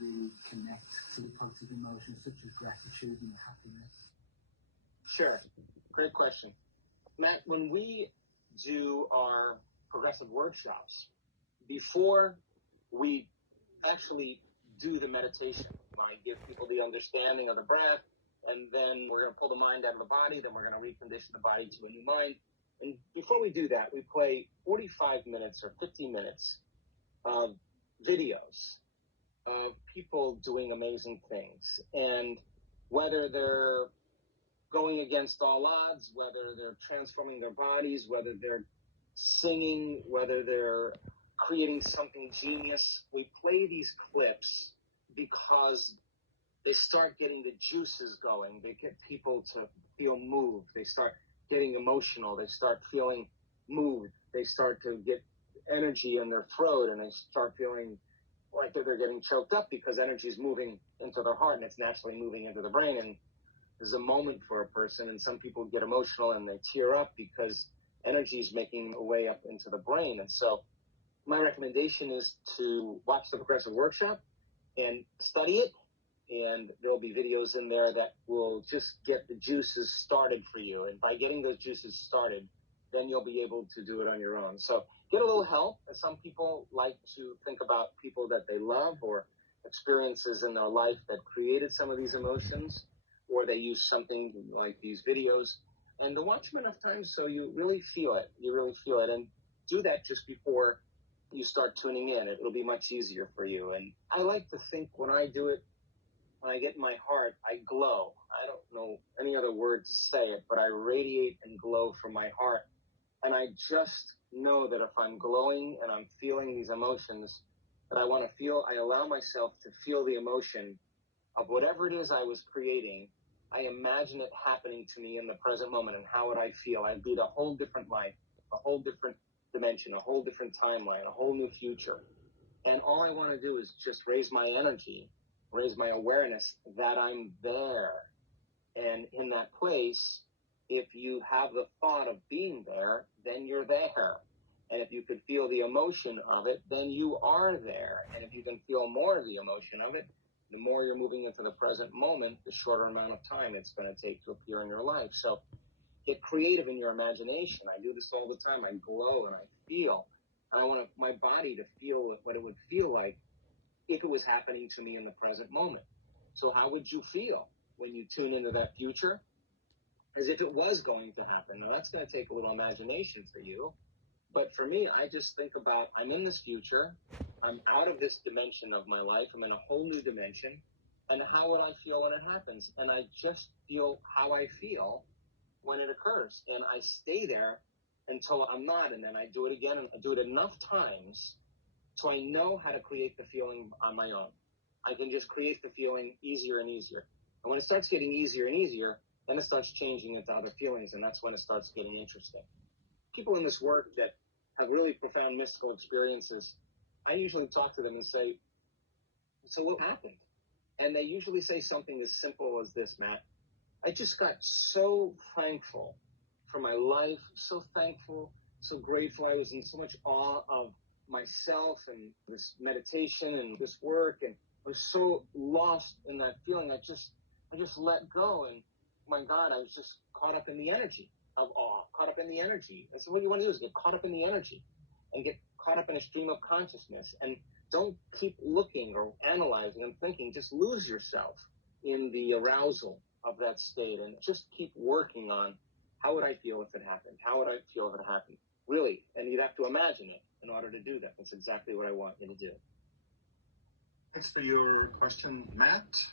really connect to the positive emotions such as gratitude and happiness? Sure. Great question. Matt, when we do our progressive workshops, before we actually do the meditation, I give people the understanding of the breath, and then we're going to pull the mind out of the body, then we're going to recondition the body to a new mind. And before we do that, we play 45 minutes or 50 minutes of videos of people doing amazing things. And whether they're going against all odds, whether they're transforming their bodies, whether they're singing, whether they're creating something genius, we play these clips because they start getting the juices going. They get people to feel moved. They start getting emotional. They start feeling moved. They start to get energy in their throat, and they start feeling like they're getting choked up because energy is moving into their heart and it's naturally moving into the brain. And there's a moment for a person, and some people get emotional and they tear up because energy is making a way up into the brain. And so my recommendation is to watch the progressive workshop and study it. And there'll be videos in there that will just get the juices started for you. And by getting those juices started, then you'll be able to do it on your own. So get a little help. Some people like to think about people that they love or experiences in their life that created some of these emotions, or they use something like these videos. And to watch them enough times so you really feel it. You really feel it. And do that just before you start tuning in. It'll be much easier for you. And I like to think when I do it, when I get in my heart, I glow. I don't know any other word to say it, but I radiate and glow from my heart. And I just know that if I'm glowing and I'm feeling these emotions that I want to feel, I allow myself to feel the emotion of whatever it is I was creating. I imagine it happening to me in the present moment, and how would I feel? I'd lead a whole different life, a whole different dimension, a whole different timeline, a whole new future. And all I want to do is just raise my energy, raise my awareness that I'm there. And in that place, if you have the thought of being there, then you're there. And if you could feel the emotion of it, then you are there. And if you can feel more of the emotion of it, the more you're moving into the present moment, the shorter amount of time it's going to take to appear in your life. So get creative in your imagination. I do this all the time. I glow and I feel. And I want my body to feel what it would feel like if it was happening to me in the present moment. So how would you feel when you tune into that future as if it was going to happen? Now, that's going to take a little imagination for you. But for me, I just think about, I'm in this future. I'm out of this dimension of my life. I'm in a whole new dimension. And how would I feel when it happens? And I just feel how I feel when it occurs. And I stay there until I'm not. And then I do it again. And I do it enough times so I know how to create the feeling on my own. I can just create the feeling easier and easier. And when it starts getting easier and easier, then it starts changing into other feelings. And that's when it starts getting interesting. People in this work that have really profound mystical experiences, I usually talk to them and say, so what happened? And they usually say something as simple as this, Matt. I just got so thankful for my life, so thankful, so grateful. I was in so much awe of myself and this meditation and this work, and I was so lost in that feeling. I just let go, and my God, I was just caught up in the energy of awe, caught up in the energy. And so what you want to do is get caught up in the energy and get caught up in a stream of consciousness, and don't keep looking or analyzing and thinking. Just lose yourself in the arousal of that state and just keep working on, how would I feel if it happened? How would I feel if it happened? Really. And you'd have to imagine it in order to do that. That's exactly what I want you to do. Thanks for your question, Matt.